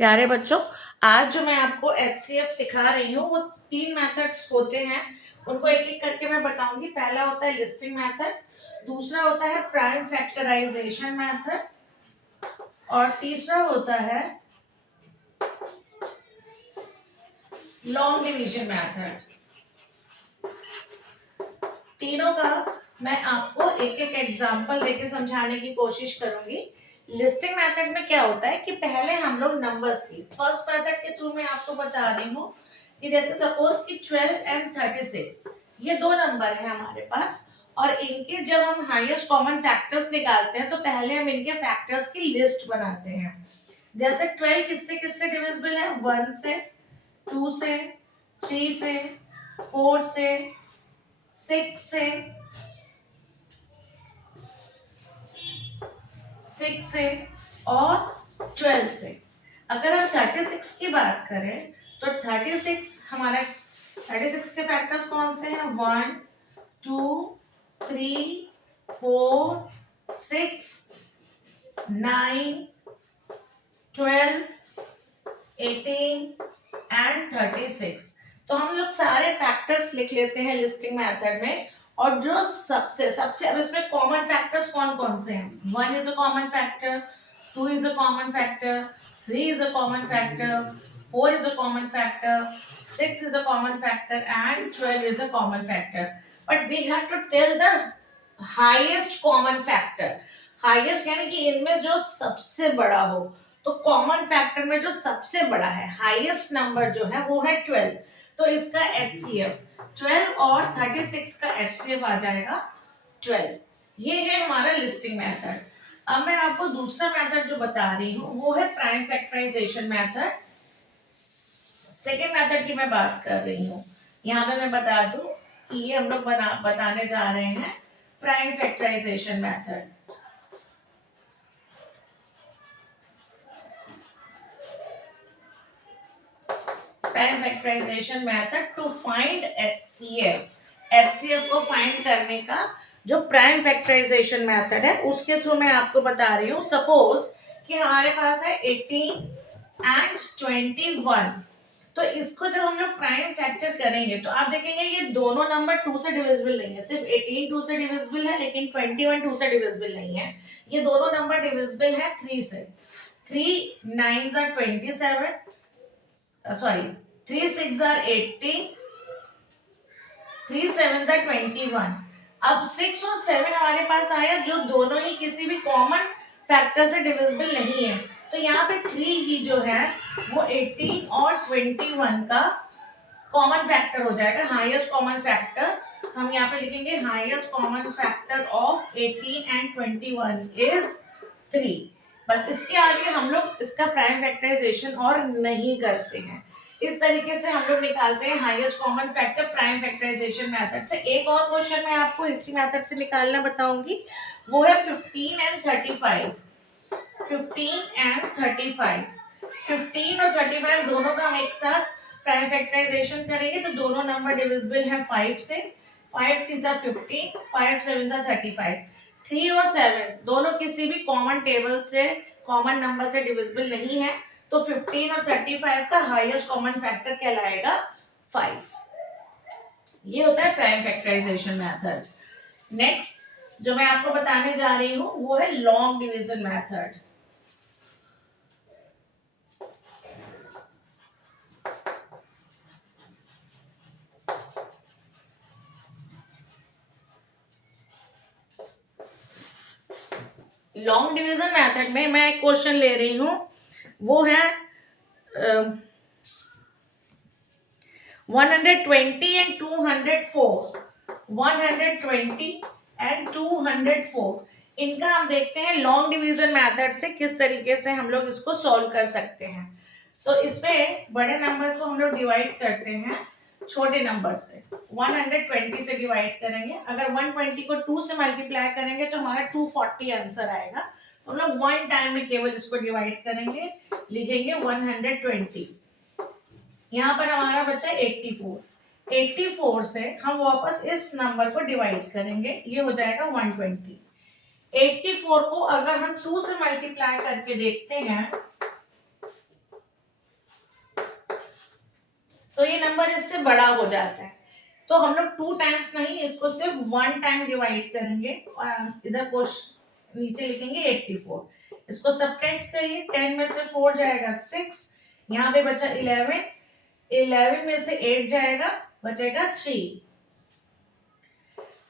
प्यारे बच्चों, आज जो मैं आपको HCF सिखा रही हूँ वो 3 मेथड्स होते हैं। उनको एक एक करके मैं बताऊंगी। पहला होता है लिस्टिंग मेथड, दूसरा होता है प्राइम फैक्टराइजेशन मेथड और तीसरा होता है लॉन्ग डिवीजन मेथड। तीनों का मैं आपको एक एक एग्जांपल देके समझाने की कोशिश करूंगी। लिस्टिंग मेथड में क्या होता है कि पहले हम लोग नंबर्स की फर्स्ट मेथड के थ्रू मैं आपको बता रही हूँ कि जैसे सपोज कि 12 एंड 36 ये दो नंबर है हमारे पास, और इनके जब हम हाईएस्ट कॉमन फैक्टर्स निकालते हैं तो पहले हम इनके फैक्टर्स की लिस्ट बनाते हैं। जैसे 12 किससे किससे डिविजिबल है? 1 से, 2 से, 3 से, 4 से, 6 से, 6 से और 12 से। अगर हम 36 की बात करें तो 36 हमारा 36 के फैक्टर्स कौन से हैं? 1 2 3 4 6 9 12 18 एंड 36। तो हम लोग सारे फैक्टर्स लिख लेते हैं लिस्टिंग मेथड में, और जो सबसे सबसे अब इसमें कॉमन फैक्टर्स कौन कौन से हैं? 1 is a common factor, 2 is a common factor, 3 is a common factor, 4 is a common factor, 6 is a common factor, and 12 is a common factor. But we have to tell the highest common factor. Highest यानी कि इनमें जो सबसे बड़ा हो। तो common factor में जो सबसे बड़ा है, हाईएस्ट नंबर जो है वो है 12। तो इसका HCF 12 और 36 का HCF आ जाएगा 12। ये है हमारा लिस्टिंग मेथड। अब मैं आपको दूसरा मेथड जो बता रही हूँ वो है prime factorization method. Second method की मैं बात कर रही हूँ। यहाँ पे मैं बता दूं कि ये हम लोग बताने जा रहे हैं prime factorization method. Prime factorization method to find HCF को फाइंड करने का जो प्राइम फैक्टराइजेशन मेथड है उसके थ्रू मैं आपको बता रही हूँ। सपोज कि हमारे पास है 18 एंड 21। तो इसको जब हम लोग प्राइम फैक्टर करेंगे तो आप देखेंगे ये दोनों नंबर 2 से डिविजिबल नहीं है। सिर्फ 18 2 से डिविजिबल है, लेकिन 21 2 से डिविजिबल नहीं है। ये दोनों नंबर डिविजिबल है 3 से। 3 9s are 27, sorry 3 6 are 80, 3 7s are 21। अब 6 और 7 हमारे पास आया जो दोनों ही किसी भी कॉमन फैक्टर से डिविजिबल नहीं है। तो यहाँ पे 3 ही जो है वो 18 और 21 का कॉमन फैक्टर हो जाएगा, हाईएस्ट कॉमन फैक्टर। हम यहाँ पे लिखेंगे highest common factor of 18 and 21 is 3। बस इसके आगे हम लोग इसका प्राइम फैक्टराइजेशन और नहीं करते हैं। इस तरीके से हम लोग निकालते हैं highest common factor prime factorization method से। एक और क्वेश्चन मैं आपको इसी मेथड से निकालना बताऊंगी, वो है 15 एंड 35। 15 एंड 35, 15 और 35 दोनों का हम एक साथ प्राइम फैक्टराइजेशन करेंगे तो दोनों नंबर डिविजिबल हैं 5 से। 5 6 are 15, 5 7 are 35। 3 और 7 दोनों किसी भी कॉमन टेबल से, कॉमन नंबर से डिविजिबल नहीं है। तो 15 और 35 का हाईएस्ट कॉमन फैक्टर कहलाएगा 5। ये होता है प्राइम फैक्टराइजेशन मेथड। नेक्स्ट जो मैं आपको बताने जा रही हूँ वो है long division method. Long division method में मैं एक क्वेश्चन ले रही हूँ, वो है 120 एंड 204। 120 एंड 204 इनका हम देखते हैं लॉन्ग डिवीजन मेथड से किस तरीके से हम लोग इसको सॉल्व कर सकते हैं। तो इसमें बड़े नंबर को हम लोग डिवाइड करते हैं छोटे नंबर से। 120 से डिवाइड करेंगे, अगर 120 को 2 से मल्टीप्लाई करेंगे तो हमारा 240 आंसर आएगा। तो हम लोग वन टाइम में केवल इसको डिवाइड करेंगे, लिखेंगे 120। यहाँ पर हमारा बचा 84। 84 से हम वापस इस नंबर को डिवाइड करेंगे, ये हो जाएगा 120। 84 को अगर हम 2 से मल्टीप्लाई करके देखते हैं नंबर इससे बड़ा हो जाता है, तो हम लोग 2 टाइम्स नहीं, इसको सिर्फ 1 टाइम डिवाइड करेंगे और इधर क्वेश्चन नीचे लिखेंगे 84। इसको सब्ट्रैक्ट करिए, 10 में से 4 जाएगा 6, यहाँ पे बचा 11, 11 में से 8 जाएगा, बचेगा 3।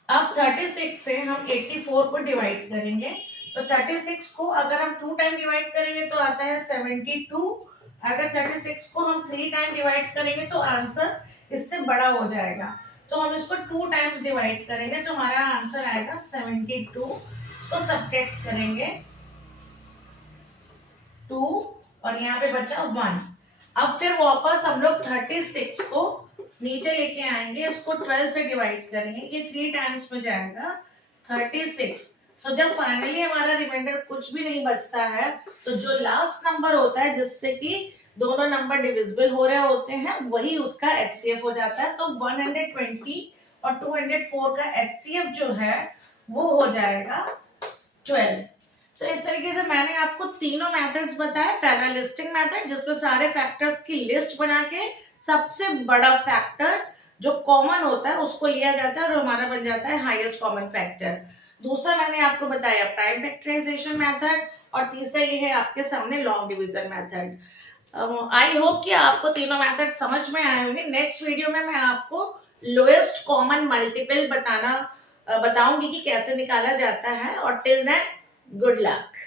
अब 36 से हम 84 को डिवाइड करेंगे, तो 36 को अगर हम 2 टाइम डिवाइड करेंगे तो आता है 72। अगर 36 को हम 3 टाइम डिवाइड करेंगे तो आंसर इससे बड़ा हो जाएगा, तो हम इसको 2 टाइम्स डिवाइड करेंगे तो हमारा आंसर आएगा 72। इसको सब्ट्रैक्ट करेंगे 2 और यहाँ पे बचा 1। अब फिर वापस हम लोग 36 को नीचे लेके आएंगे, इसको 12 से डिवाइड करेंगे, ये 3 टाइम्स में जाएगा 36। तो जब फाइनली हमारा रिमाइंडर कुछ भी नहीं बचता है, तो जो लास्ट नंबर होता है जिससे कि दोनों नंबर डिविजिबल हो रहे होते हैं, वही उसका एचसीएफ हो जाता है। तो 120 और 204 का एचसीएफ जो है वो हो जाएगा 12। तो इस तरीके से मैंने आपको तीनों मेथड्स बताए। पहला लिस्टिंग मेथड जिसमें सारे फैक्टर्स की लिस्ट बना के सबसे बड़ा फैक्टर जो कॉमन होता है उसको लिया जाता है और हमारा बन जाता है हाईएस्ट कॉमन फैक्टर। दूसरा मैंने आपको बताया प्राइम फैक्टराइजेशन मेथड, और तीसरा ये है आपके सामने long division method. I hope कि आपको तीनों मेथड समझ में आए होंगे। नेक्स्ट वीडियो में मैं आपको लोएस्ट कॉमन मल्टीपल बताऊंगी कि कैसे निकाला जाता है। और टिल देन, good luck.